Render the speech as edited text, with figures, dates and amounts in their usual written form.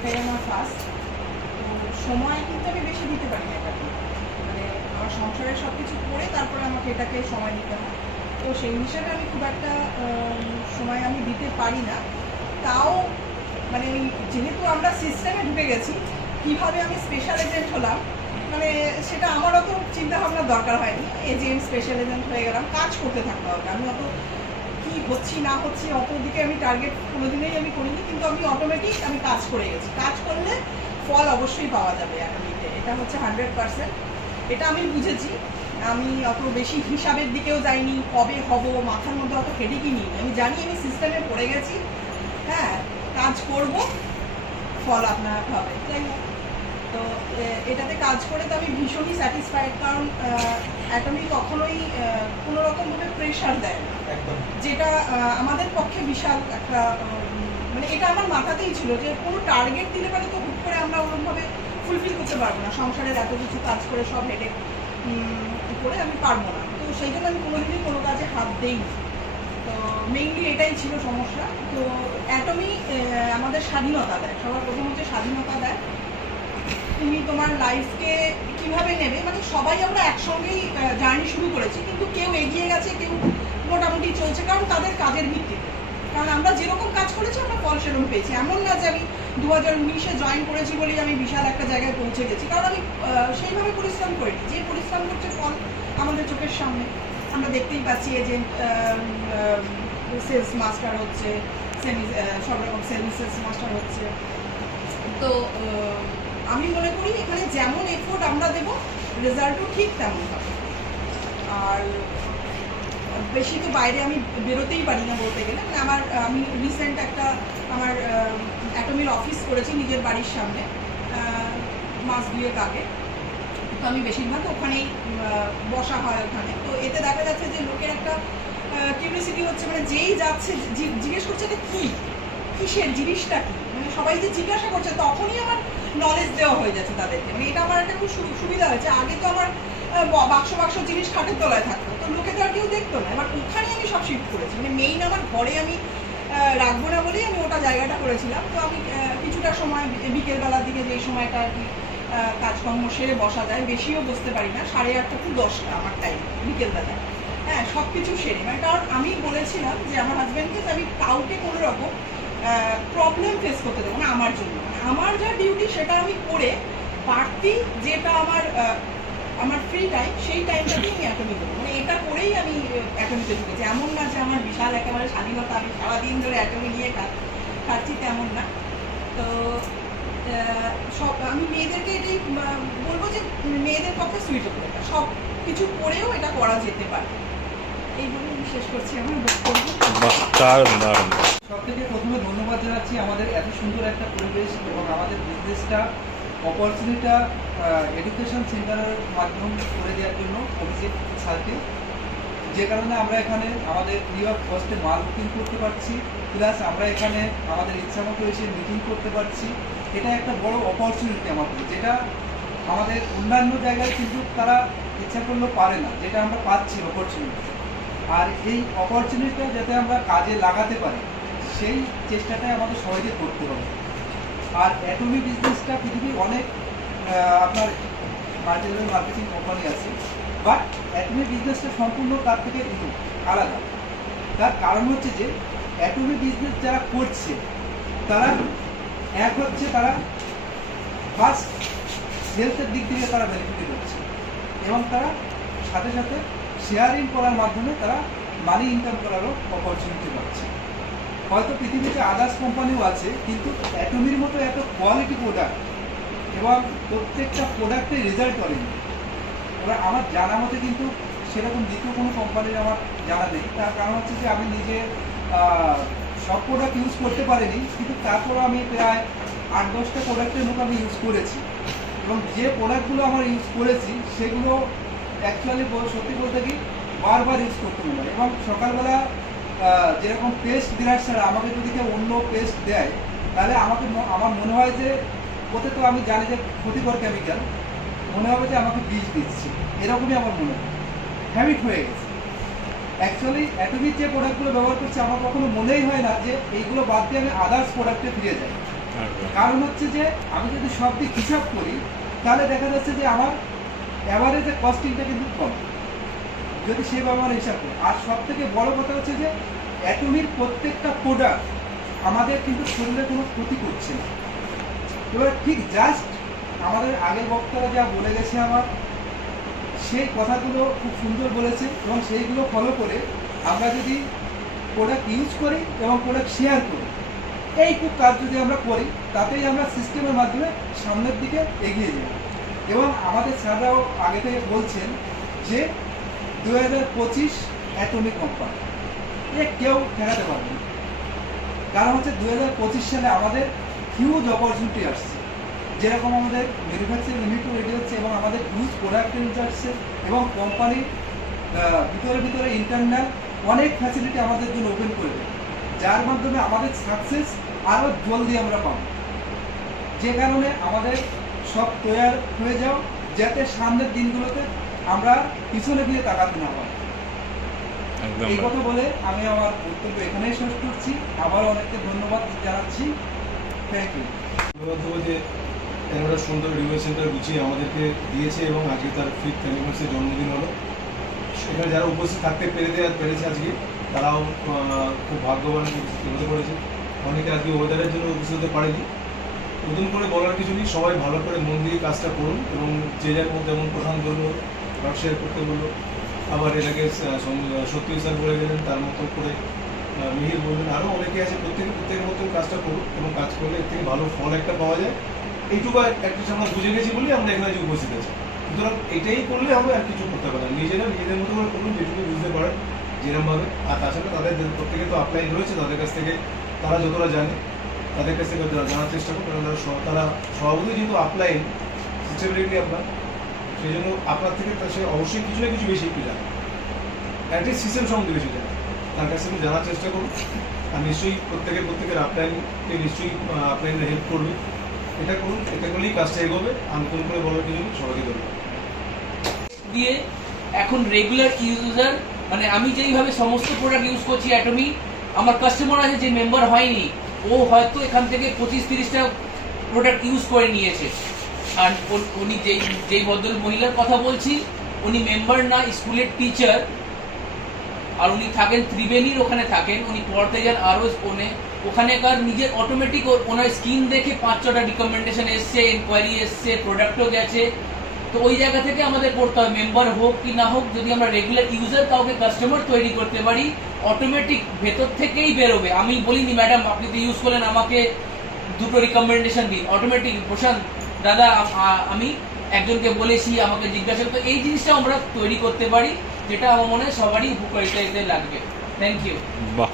এটাই আমার ফার্স্ট। তো সময় কিন্তু আমি বেশি দিতে পারি না এটাকে, মানে আমার সংসারের সব কিছু করে তারপরে আমাকে এটাকে সময় দিতে হয়। তো সেই হিসাবে আমি খুব একটা সময় আমি দিতে পারি না। তাও মানে যেহেতু আমরা সিস্টেমে ঢুকে গেছি, কিভাবে আমি স্পেশাল এজেন্ট হলাম মানে সেটা আমার অত চিন্তা ভাবনার দরকার হয়নি। এজেন্ট, স্পেশাল এজেন্ট হয়ে গেলাম, কাজ করতে থাকতে হবে। আমি অত কি হচ্ছি না হচ্ছি অত দিকে আমি টার্গেট কোনোদিনই আমি করিনি, কিন্তু আমি অটোমেটিক আমি কাজ করে গেছি। কাজ করলে ফল অবশ্যই পাওয়া যাবে একাডেমিতে, এটা হচ্ছে 100%। এটা আমি বুঝেছি। আমি অত বেশি হিসাবের দিকেও যাইনি, কবে হব মাথার মধ্যে অত হেডেকই নিই। আমি জানি আমি সিস্টেমে পড়ে গেছি, হ্যাঁ কাজ করব, ফল আপনার হবে। তাই না? তো এটাতে কাজ করে তো আমি ভীষণই স্যাটিসফাইড, কারণ অ্যাটমি কখনোই কোনো রকমভাবে প্রেশার দেয় না, যেটা আমাদের পক্ষে বিশাল একটা মানে এটা আমার মাথাতেই ছিল যে কোনো টার্গেট দিলে পারে তো হুট করে আমরা ওরকমভাবে ফুলফিল করতে পারবো না। সংসারের এত কিছু কাজ করে সব হেডেক করে আমি পারবো না। তো সেই জন্য আমি কোনোদিনই কোনো কাজে হাত দিইনি। তো মেইনলি এটাই ছিল সমস্যা। তো অ্যাটমি আমাদের স্বাধীনতা দেয়, সবার প্রথম হচ্ছে স্বাধীনতা দেয়। তুমি তোমার লাইফকে কিভাবে নেবে, মানে সবাই আমরা একসঙ্গেই জার্নি শুরু করেছি, কিন্তু কেউ এগিয়ে গেছে, কেউ মোটামুটি চলছে, কারণ তাদের কাজের ভিত্তিতে। কারণ আমরা যেরকম কাজ করেছি আমরা ফল সেরকম পেয়েছি। এমন না যে আমি 2019-এ জয়েন করেছি বলেই আমি বিশাল একটা জায়গায় পৌঁছে গেছি, কারণ আমি সেইভাবে পরিশ্রম করিনি। যে পরিশ্রম করছে ফল আমাদের চোখের সামনে আমরা দেখতেই পাচ্ছি। এজেন্ট, সেলস মাস্টার হচ্ছে, সব রকম সেলস মাস্টার হচ্ছে। তো আমি মনে করি এখানে যেমন এফোর্ট আমরা দেবো রেজাল্টও ঠিক তেমন হবে। আর বেশি তো বাইরে আমি বেরোতেই পারি না বলতে গেলে। মানে আমি রিসেন্ট একটা আমার অ্যাটমির অফিস করেছি নিজের বাড়ির সামনে মাস 2 আগে। তো আমি বেশিরভাগ ওখানেই বসা হয় ওখানে। তো এতে দেখা যাচ্ছে যে লোকের একটা কিউরিওসিটি হচ্ছে, মানে যেই যাচ্ছে জিজ্ঞেস করছে যে কী কিসের জিনিসটা কী, মানে সবাই যে জিজ্ঞাসা করছে তখনই আমার নলেজ দেওয়া হয়ে যাচ্ছে তাদেরকে। মানে এটা আমার একটা খুব সুবিধা হয়েছে। আগে তো আমার বাক্স জিনিস খাটের তলায় থাকতো, তো লোকে তো আর কেউ দেখতো না। এবার ওখানেই আমি সব শিফট করেছি, মানে মেইন আমার ঘরে আমি রাখবো না বলেই আমি ওটা জায়গাটা করেছিলাম। তো আমি কিছুটা সময় বিকেলবেলার দিকে যেই সময়টা আর কি কাজকর্ম সেরে বসা যায়, বেশিও বসতে পারি না, 8:30 to 10টা আমার টাইম বিকেলবেলায়। হ্যাঁ সব কিছু সেরে, মানে কারণ আমি বলেছিলাম যে আমার হাজব্যান্ডকে যে আমি কাউকে কোনো রকম প্রবলেম ফেস করতে দেবো না আমার জন্য। আমার যা ডিউটি সেটা আমি করে বাড়তি যেটা আমার ফ্রি টাইম সেই টাইমটাতেই আমি অ্যাটমি দেবো। মানে এটা করেই আমি অ্যাটমিতে ঢুকেছি। এমন না যে আমার বিশাল একেবারে স্বাধীনতা, আমি সারাদিন ধরে অ্যাটমি নিয়ে খাচ্ছি, তেমন না। তো সব আমি মেয়েদেরকে এটাই বলবো যে মেয়েদের পক্ষে সুইটেবল এটা, সব কিছু করেও এটা করা যেতে পারে। এই বলে আমি শেষ করছি আমার বক্তব্য। সব থেকে প্রথমে ধন্যবাদ জানাচ্ছি আমাদের এত সুন্দর একটা পরিবেশ এবং আমাদের বিজনেসটা অপরচুনিটিটা এডুকেশন সেন্টারের মাধ্যম করে দেওয়ার জন্য অভিজিৎ স্যারকে, যে কারণে আমরা এখানে আমাদের ফ্রি অফ কস্টে মাল বুকিং করতে পারছি, প্লাস আমরা এখানে আমাদের ইচ্ছা মতো এসে মিটিং করতে পারছি। এটা একটা বড় অপরচুনিটি আমাদের, যেটা আমাদের অন্যান্য জায়গায় কিন্তু তারা ইচ্ছা করলেও পারে না, যেটা আমরা পাচ্ছি অপরচুনিটি। আর এই অপরচুনিটিটা যাতে আমরা কাজে লাগাতে পারি সেই চেষ্টাটাই আমাদের সবাইকে করতে হবে। আর অ্যাটমি বিজনেসটা পৃথিবীর অনেক আপনার মাল্টিলেভেল মার্কেটিং কোম্পানি আছে, বাট অ্যাটমি বিজনেসটা সম্পূর্ণ তার থেকে আলাদা। তার কারণ হচ্ছে যে অ্যাটমি বিজনেস যারা করছে তারা এক হচ্ছে তারা ফার্স্ট হেলথের দিক থেকে তারা বেনিফিটেড হচ্ছে, এবং তারা সাথে সাথে শেয়ারিং করার মাধ্যমে তারা মানি ইনকাম করারও অপরচুনিটি পাচ্ছে। হয়তো পৃথিবীতে আদার্স কোম্পানিও আছে, কিন্তু অ্যাটমির মতো এত কোয়ালিটি প্রোডাক্ট এবং প্রত্যেকটা প্রোডাক্টের রেজাল্ট করেনি। এবার আমার জানা মতে কিন্তু সেরকম দ্বিতীয় কোনো কোম্পানির আমার জানা নেই। তার কারণ হচ্ছে যে আমি নিজে সব প্রোডাক্ট ইউজ করতে পারিনি, কিন্তু তারপরও আমি প্রায় 8-10টা প্রোডাক্টের মতো আমি ইউজ করেছি, এবং যে প্রোডাক্টগুলো আমার ইউজ করেছি সেগুলো অ্যাকচুয়ালি সত্যি বলতে কি বারবার ইউজ করতে মনে হয়। এবং সকালবেলা যেরকম পেস্ট দেওয়ার ছাড়া আমাকে যদি কেউ অন্য পেস্ট দেয়, তাহলে আমার মনে হয় যে ওতে তো আমি জানি যে ক্ষতিকর কেমিক্যাল, মনে হবে যে আমাকে বিষ দিচ্ছে, এরকমই আমার মনে হয়, হ্যাবিট হয়ে গেছে। অ্যাকচুয়ালি অ্যাটমিক যে প্রোডাক্টগুলো ব্যবহার করছি আমার কখনো মনেই হয় না যে এইগুলো বাদ দিয়ে আমি আদার্স প্রোডাক্টে ফিরে যাই। একদম। কারণ হচ্ছে যে আমি যদি সব দিক হিসাব করি তাহলে দেখা যাচ্ছে যে আমার অ্যাভারেজের কস্টিংটা কিন্তু কম, যদি সেভাবে আমরা হিসাব করি। আর সব থেকে বড় কথা হচ্ছে যে অ্যাটমির প্রত্যেকটা প্রোডাক্ট আমাদের কিন্তু শরীরে কোনো ক্ষতি করছে না। এবার ঠিক জাস্ট আমাদের আগের বক্তারা যা বলে গেছে আমার, সেই কথাগুলো খুব সুন্দর বলেছে এবং সেইগুলো ফলো করে আমরা যদি প্রোডাক্ট ইউজ করি এবং প্রোডাক্ট শেয়ার করি, এইটুকু কাজ যদি আমরা করি, তাতেই আমরা সিস্টেমের মাধ্যমে সামনের দিকে এগিয়ে যাব। এবং আমাদের স্যাররাও আগে থেকে বলছেন যে 2025 অ্যাটমিক কোম্পানি, এ কেউ ঠেকাতে পারবে না। কারণ হচ্ছে 2025 সালে আমাদের হিউজ অপরচুনিটি আসছে, যেরকম আমাদের ম্যানুফ্যাকচারিং ইউনিট রেডি হচ্ছে এবং আমাদের হিউজ প্রোডাক্ট রেঞ্জ আসছে এবং কোম্পানির ভিতরে ইন্টারনাল অনেক ফ্যাসিলিটি আমাদের জন্য ওপেন করে দেবে, যার মাধ্যমে আমাদের সাকসেস আরও জলদি আমরা পাবো। যে কারণে আমাদের সব তৈরি হয়ে যাও, যাতে সামনের দিনগুলোতে আমরা পিছনে গিয়ে তাকাতে না পারি। একদম এই ভাই। কথা বলে আমি আমার বক্তব্য এখানেই শেষ করছি। আবার অনেককে ধন্যবাদ জানাচ্ছি। Thank you. ধন্যবাদ যে একটা সুন্দর রিভিউ সেন্টার গুছিয়ে আমাদেরকে দিয়েছে এবং আজকে তার 5th অ্যানিভার্সারি জন্মদিন হলো। সেখানে যারা উপস্থিত থাকতে পেরেছে আজকে, তারাও খুব ভাগ্যবান হতে পড়েছে। অনেকে আজকে ওয়েদারের জন্য উপস্থিত হতে পারেনি। নতুন করে বলার কিছু নেই, সবাই ভালো করে মন দিয়ে কাজটা করুন এবং যে যার মধ্যে যেমন প্রধান বললো শেয়ার করতে বললো, আবার এটাকে সত্যি স্যার বলে গেলেন, তার মতো করে মিহির বললেন, আরও অনেকে আছে। প্রত্যেকের মতো কাজটা করুন এবং কাজ করলে এর থেকে ভালো ফল একটা পাওয়া যায়। এইটুকু একটা আমরা বুঝে গেছি বলেই আমরা এখানে যে উপস্থিত আছি। সুতরাং এটাই করলে হবে, আর কিছু করতে পারে না। নিজেদের মতো করে করুন, যেটুকু বুঝতে পারেন যেরকমভাবে। আর তাছাড়া তাদের প্রত্যেকে তো আপলাইন রয়েছে, তাদের কাছ থেকে তারা যতটা জানে তাদের কাছ থেকে জানার চেষ্টা করুন। কারণ তারা সভাপতি যেহেতু আপলাইন সিস্টেমেটিকলি আপনার, সেই জন্য আপনার থেকে সে অবশ্যই কিছু না কিছু বেশি একটু জানে, অ্যাটলিস্ট সিস্টেম সম্বন্ধে বেশি জানে। তার কাছ থেকে জানার চেষ্টা করুন। আর নিশ্চয়ই প্রত্যেকের আপলাইনকে নিশ্চয়ই আপলাইনে হেল্প করবে। এটা করুন, এটা করলেই কাজটা এগোবে। আমি নতুন করে বলার কিছু নেই, সবাইকে ধরবে দিয়ে এখন রেগুলার ইউজার, মানে আমি যেইভাবে সমস্ত প্রোডাক্ট ইউজ করছি অ্যাটমি, আমার কাস্টমার আছে যে মেম্বার হয়নি, ও হয়তো এখান থেকে 25-30টা প্রোডাক্ট ইউজ করে নিয়েছে। আর উনি যেই ভদ্র মহিলার কথা বলছি, উনি মেম্বার না, স্কুলের টিচার। আর উনি থাকেন ত্রিবেণীর ওখানে থাকেন, উনি পড়তে যান আরও ওখানেকার নিজের অটোমেটিক ওনার স্কিন দেখে 5-6টা রিকমেন্ডেশন এসছে, এনকোয়ারি এসছে, প্রোডাক্টও গেছে। তো ওই জায়গা থেকে আমাদের করতে হবে, মেম্বার হোক কি না হোক, যদি আমরা রেগুলার ইউজার কাউকে কাস্টমার তৈরি করতে পারি, অটোমেটিক ভেতর থেকেই বেরোবে। আমি বলিনি ম্যাডাম আপনি তো ইউজ করলেন, আমাকে 2টো রিকমেন্ডেশন দিন, অটোমেটিক প্রশান্ত দাদা আমি একজনকে বলেছি, আমাকে জিজ্ঞাসা করতে, এই জিনিসটা আমরা তৈরি করতে পারি, যেটা আমার মনে হয় সবারই উপকারিতা লাগবে। Thank you. বাহ।